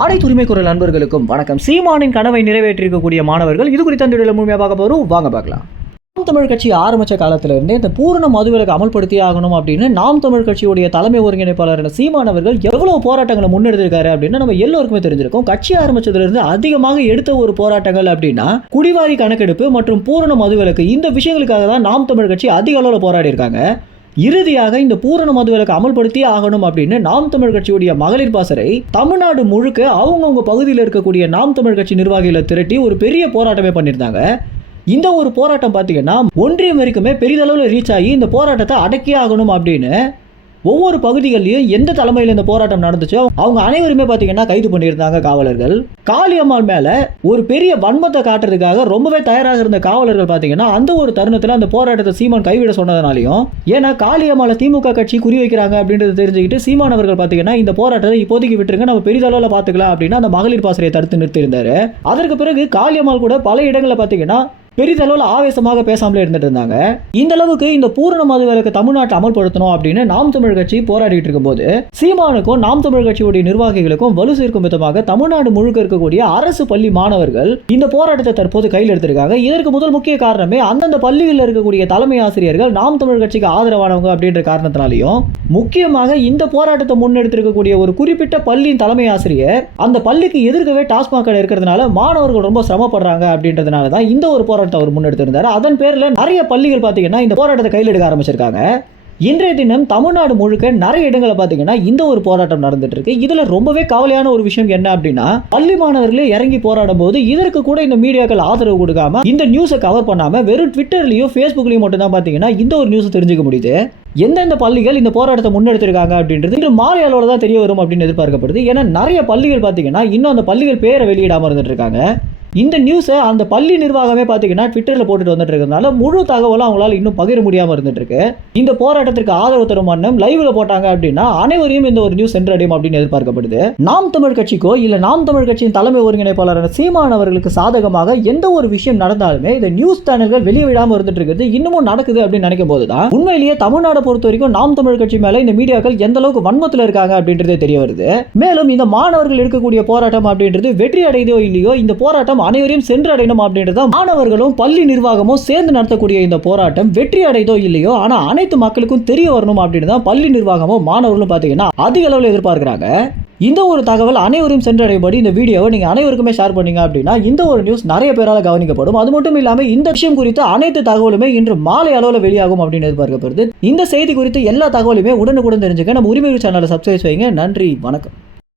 அனைத்து உரிமை குரல் நண்பர்களுக்கும் வணக்கம். சீமானின் கனவை நிறைவேற்றிருக்கக்கூடிய மாணவர்கள் இது குறித்த அந்த வீடியோவில் முழுமையாக பார்க்க போகிறோம். வாங்க பார்க்கலாம். நாம் தமிழ் கட்சி ஆரம்பித்த காலத்திலிருந்தே இந்த பூரண மதுவிலக்கு அமல்படுத்தி ஆகணும் அப்படின்னு நாம் தமிழ் கட்சியுடைய தலைமை ஒருங்கிணைப்பாளர் சீமான் அவர்கள் எவ்வளவு போராட்டங்களை முன்னெடுத்திருக்காரு அப்படின்னு நம்ம எல்லோருக்குமே தெரிஞ்சிருக்கும். கட்சி ஆரம்பிச்சதிலிருந்து அதிகமாக எடுத்த ஒரு போராட்டங்கள் அப்படின்னா குடிவாரி கணக்கெடுப்பு மற்றும் பூரண மதுவிலக்கு, இந்த விஷயங்களுக்காக தான் நாம் தமிழ் கட்சி அதிக அளவில் போராடி இருக்காங்க. இறுதியாக இந்த பூரண மதுவிலக்கு அமல்படுத்தியே ஆகணும் அப்படின்னு நாம் தமிழ் கட்சியுடைய மகளிர் பாசறை தமிழ்நாடு முழுக்க அவங்கவுங்க பகுதியில் இருக்கக்கூடிய நாம் தமிழ் கட்சி நிர்வாகிகளை திரட்டி ஒரு பெரிய போராட்டமே பண்ணியிருந்தாங்க. இந்த ஒரு போராட்டம் பார்த்தீங்கன்னா ஒன்றியம் வரைக்குமே பெரிதளவில் ரீச் ஆகி இந்த போராட்டத்தை அடக்கியே ஆகணும் அப்படின்னு ஒவ்வொரு பகுதிகளிலும் எந்த தலைமையில் இந்த போராட்டம் நடந்துச்சோ அவங்க அனைவருமே பார்த்தீங்கன்னா கைது பண்ணியிருந்தாங்க காவலர்கள். காளியம்மாள் மேலே ஒரு பெரிய வன்மத்தை காட்டுறதுக்காக ரொம்பவே தயாராக இருந்த காவலர்கள் பார்த்தீங்கன்னா அந்த ஒரு தருணத்தில் அந்த போராட்டத்தை சீமான் கைவிட சொன்னதுனாலையும், ஏன்னா காளியம்மாளை திமுக கட்சி குறி வைக்கிறாங்க அப்படின்றத தெரிஞ்சுக்கிட்டு சீமான் அவர்கள் பார்த்தீங்கன்னா இந்த போராட்டத்தை இப்போதைக்கு விட்டுருங்க, நம்ம பெரிதளவில் பார்த்துக்கலாம் அப்படின்னு அந்த மகளிர் பாசறையை தடுத்து நிறுத்தியிருந்தாரு. அதற்கு பிறகு காளியம்மாள் கூட பல இடங்களில் பார்த்தீங்கன்னா பெரிதளவில் ஆவேசமாக பேசாமலே இருந்துட்டு இருந்தாங்க. இந்த அளவுக்கு இந்த பூரண மதுவிலக்கு தமிழ்நாட்டில் அமல்படுத்தணும் அப்படின்னு நாம் தமிழ் கட்சி போராடிட்டு இருக்கும்போது சீமானுக்கும் நாம் தமிழ் கட்சியுடைய நிர்வாகிகளுக்கும் வலு சேர்க்கும் விதமாக தமிழ்நாடு முழுக்க இருக்கக்கூடிய அரசு பள்ளி மாணவர்கள் இந்த போராட்டத்தை தற்போது கையில் எடுத்திருக்காங்க. இதற்கு முதல் முக்கிய காரணமே அந்தந்த பள்ளிகளில் இருக்கக்கூடிய தலைமை ஆசிரியர்கள் நாம் தமிழ் கட்சிக்கு ஆதரவானவங்க அப்படின்ற காரணத்தினாலையும், முக்கியமாக இந்த போராட்டத்தை முன்னெடுத்திருக்கக்கூடிய ஒரு குறிப்பிட்ட பள்ளியின் தலைமை ஆசிரியர் அந்த பள்ளிக்கு எதிர்க்கவே டாஸ்மாக் கடை இருக்கிறதுனால மாணவர்கள் ரொம்ப சிரமப்படுறாங்க அப்படின்றதுனால தான் இந்த ஒரு அவர் முன்னெடுத்திருந்தார். அதன் பேர்ல நிறைய பள்ளிகள் பாத்தீங்கன்னா இந்த போராட்டத்தை கையில் எடுக்க ஆரம்பிச்சிருக்காங்க. இன்றைய தினம் தமிழ்நாடு முழுக்க நிறைய இடங்களை பார்த்தீங்கன்னா இந்த ஒரு போராட்டம் நடந்துட்டு இருக்கு. இதுல ரொம்பவே கவலையான ஒரு விஷயம் என்ன அப்படின்னா, பள்ளி மாணவர்களே இறங்கி போராடும் போது இதற்கு கூட இந்த மீடியாக்கள் ஆதரவு கொடுக்காம இந்த நியூஸை கவர் பண்ணாம வெறும் ட்விட்டர்லயும் ஃபேஸ்புக்லயும் மட்டும் தான் பார்த்தீங்கன்னா இந்த ஒரு நியூஸ் தெரிஞ்சுக்க முடியுது. எந்தெந்த பள்ளிகள் இந்த போராட்டத்தை முன்னெடுத்திருக்காங்க அப்படின்றது இன்று மாலை அளவோட தான் தெரிய வரும் அப்படின்னு எதிர்பார்க்கப்படுது. ஏன்னா நிறைய பள்ளிகள் பார்த்தீங்கன்னா இன்னும் அந்த பள்ளிகள் பேரை வெளியிடாம இருந்துட்டு இருக்காங்க. இந்த நியூஸை அந்த பள்ளி நிர்வாகமே பார்த்தீங்கன்னா ட்விட்டரில் போட்டுட்டு வந்துட்டு இருக்கிறதுனால முழு தகவலும் அவங்களால இன்னும் பகிர முடியாமல் இருந்துட்டு இருக்கு. இந்த போராட்டத்திற்கு ஆதரவு தரும் வண்ணம் லைவ்ல போட்டாங்க அப்படின்னா அனைவரையும் இந்த ஒரு நியூஸ் சென்றடையும் அப்படின்னு எதிர்பார்க்கப்படுது. நாம் தமிழ் கட்சிக்கோ இல்ல நாம் தமிழ் கட்சியின் தலைமை ஒருங்கிணைப்பாளரான சீமான் அவர்களுக்கு சாதகமாக எந்த ஒரு விஷயம் நடந்தாலுமே இந்த நியூஸ் சேனல்கள் வெளியே விடாமல் இருந்துட்டு இருக்கிறது இன்னமும் நடக்குது அப்படின்னு நினைக்கும் போதுதான் உண்மையிலேயே தமிழ்நாடு பொறுத்த வரைக்கும் நாம் தமிழ் கட்சி மேல இந்த மீடியாக்கள் எந்த அளவுக்கு வன்மத்தில் இருக்காங்க அப்படின்றதே தெரிய வருது. மேலும் இந்த மாணவர்கள் இருக்கக்கூடிய போராட்டம் அப்படின்றது வெற்றி அடையதோ இல்லையோ இந்த போராட்டம் அனைவரையும் சென்றடையணும் அப்படின்றத மாணவர்களும் பள்ளி நிர்வாகமும் சேர்ந்து நடத்தக்கூடிய இந்த போராட்டம் வெற்றி அடையதோ இல்லையோ ஆனா அனைத்து மக்களுக்கும் தெரிய வரணும் அப்படின்னு தான் பள்ளி நிர்வாகமும் மாணவர்களும் பார்த்தீங்கன்னா அதிக அளவில் எதிர்பார்க்கிறாங்க. இந்த ஒரு தகவல் அனைவரும் சென்றடையும்படி இந்த வீடியோவை நீங்க அனைவருக்குமே ஷேர் பண்ணீங்க அப்படின்னா இந்த ஒரு நியூஸ் நிறைய பேரால கவனிக்கப்படும். அது மட்டும் இல்லாம இந்த விஷயம் குறித்து அனைத்து தகவலுமே இன்று மாலை அளவில் வெளியாகும் அப்படின்னு எதிர்பார்க்கப்படுது. இந்த செய்தி குறித்து எல்லா தகவலுமே உடனுக்குடன் தெரிஞ்சுக்க நம்ம உரிமை சேனலை சப்ஸ்கிரைப் செய்யுங்க. நன்றி, வணக்கம்.